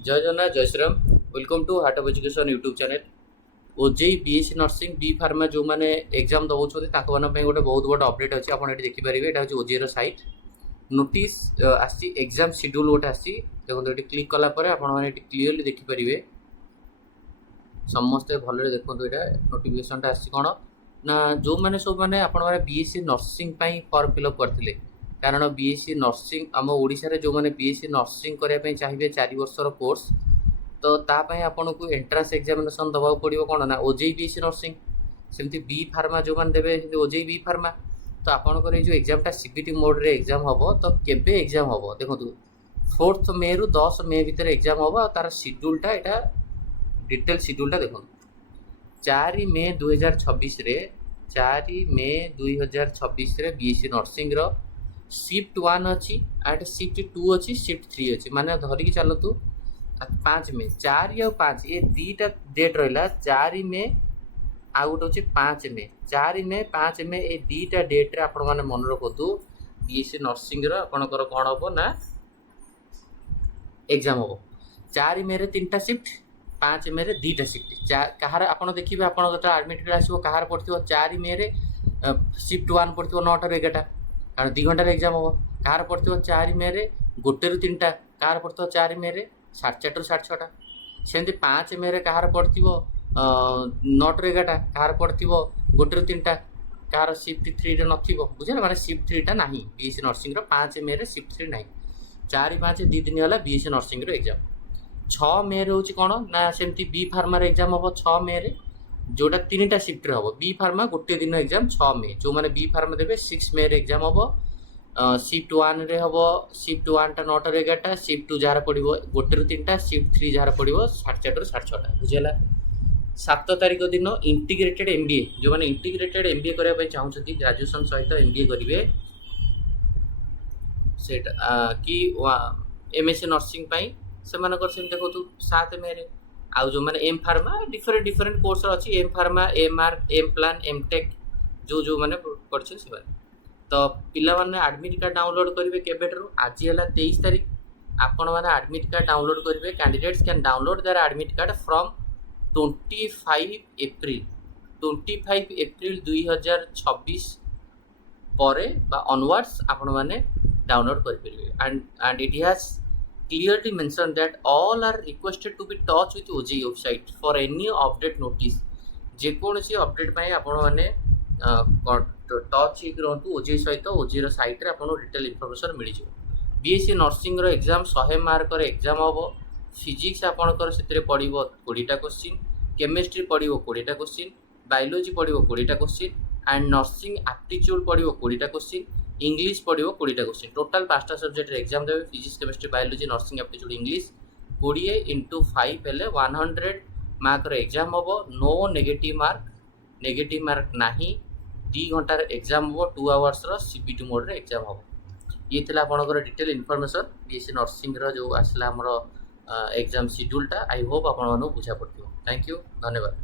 जय जगन्नाथ जय Shriram. Welcome to heart of education YouTube channel. OJEE BSc nursing B pharma जो मैंने एग्जाम दौरान गोटे बहुत बड़ा अपडेट अच्छी आप देखिपारे। यहाँ हूँ ओजेई सैट नोटिस आसी एग्जाम शेड्यूल गोटे आसी देखो ये क्लिक कलापर आपने क्लीयरली देखिपारे समस्ते भले देखो यहाँ नोटिफिकेशन आसी कौन ना जो मैंने सब मैंने आप बीएससी नर्सिंग फॉर्म फिलअप करते कारण बीएससी नर्सिंग आम ओडिशा जो मैंने बीएससी नर्सिंग करने चाहिए 4 वर्षर कोर्स तो तापाई आपन को एंट्रांस एग्जामिनेशन दबा पड़ो कौन ना ओजेई बीएससी नर्सिंग सेमती बी फार्मा जो मैंने देवे ओजेई बी फार्मा तो आपंकर जो एग्जामटा सीबीटी मोड रे एग्जाम हम तो केबे एग्जाम हम देखो 4 मे रु 10 मे भितर एग्जाम हम तार शेड्यूलटा यहाँ डिटेल शेड्यूलटा देखो 4 मे 2026 4 मे 2026 बीएससी नर्सिंग रो शिफ्ट 1 अच्छी आठ शिफ्ट 2 अच्छी शिफ्ट 3 अच्छी माने धरिकी चलतु 5 मे 4 या 5 ये दीटा डेट रहा 4 मे आ गोटे 5 मे 4 मे 5 मे ये दीटा डेट रे आपण माने मन रखतु बीएससी नर्सिंग रो आपनकर कोन हो ना एग्जाम हो 4 मे रे 3टा शिफ्ट 5 मे रे 2टा शिफ्ट कहार आपण देखिबे आपण जटा एडमिट रे आसीबो कहार पड़थिबो 4 मे रे शिफ्ट 1 पड़थिबो 9 टा 11टा कारण 2 घंटा एग्जाम हम कहार पड़ो 4 मे रे 1 रु 3टा कहार पड़ो 4 मे रे 4:30 रु 6:30 सेमती 5 मे रे कहार पड़ो 9 रु 11टा कहार पड़ो 1 रु 3टा कहार शिफ्ट 3 रे नथिबो बुझले माने शिफ्ट 3 टा नाही बीएससी नर्सिंग रो 5 मे रे शिफ्ट 3 नाही 4-5 2 दिन होला बीएससी नर्सिंग रो एग्जाम 6 मे रे होची कोन ना सेमती बी फार्मा रे एग्जाम हो 6 मे रे जोटा 3टा शिफ्ट रे हम बी फार्मा गोटे दिन एग्जाम 6 मे जो मैंने बी फार्मा देवे 6 मे रे एग्जाम हम शिफ्ट 1 रे हम शिफ्ट 1 टा 9 टा 11टा शिफ्ट 2 जार पड़ो 1 रु 3टा शिफ्ट 3 जार पड़ो 4:30 रु 6:30 बुझेला 7 तारिख दिन इंटीग्रेटेड एमबीए जो मैंने इंटीग्रेटेड एमबीए करने चाहते ग्रेजुएशन सहित एमबीए करेंगे सेटा कि एमएससी नर्सिंग से देखो 7 मे रे आउ जो मैंने एम फार्मा डिफरेंट कोर्स अच्छी M pharma MR M plan M tech जो जो मैंने पढ़े से तो पिला माने एडमिट कार्ड डाउनलोड करेंगे केबेटू आज है 23 तारीख आपण मैंने एडमिट कार्ड डाउनलोड करेंगे candidates can download there admit card from 25 April 2026 पर ऑनवर्ड्स आपण मैंने डाउनलोड करेंगे and it has clearly mentioned that all are requested to be touch with OJEE website for any update notice जेकोसी update आपण मैंने touch रहतु OJEE सहित OJEE सैट रे आपको डिटेल इनफॉरमेशन मिल जाए BSc nursing exam 100 mark exam हम फिजिक्स आपंकर से पड़ो 20टा क्वेश्चन केमिस्ट्री पड़ो 20टा क्वेश्चन बायोलॉजी पड़ो 20टा क्वेश्चन एंड नर्सिंग एप्टीट्यूड पड़ो 20टा क्वेश्चन इंग्लिश पड़ो 20टा क्वेश्चन टोटाल 5टा सब्जेक्ट एग्जाम देवे physics chemistry biology nursing aptitude English 20 × 5 हेले 100 मार्क एग्जाम हम नो नेगेटिव मार्क नहीं 2 घंटार एग्जाम हम 2 आवर्स सीबीटी मोड रे एग्जाम हम ये थिला आपनकर डिटेल इनफॉरमेशन बीएससी नर्सिंग रो जो आसला हमर एग्जाम शेड्यूलटा आई होप आपण मानु बुझा पड़थियो थैंक यू धन्यवाद।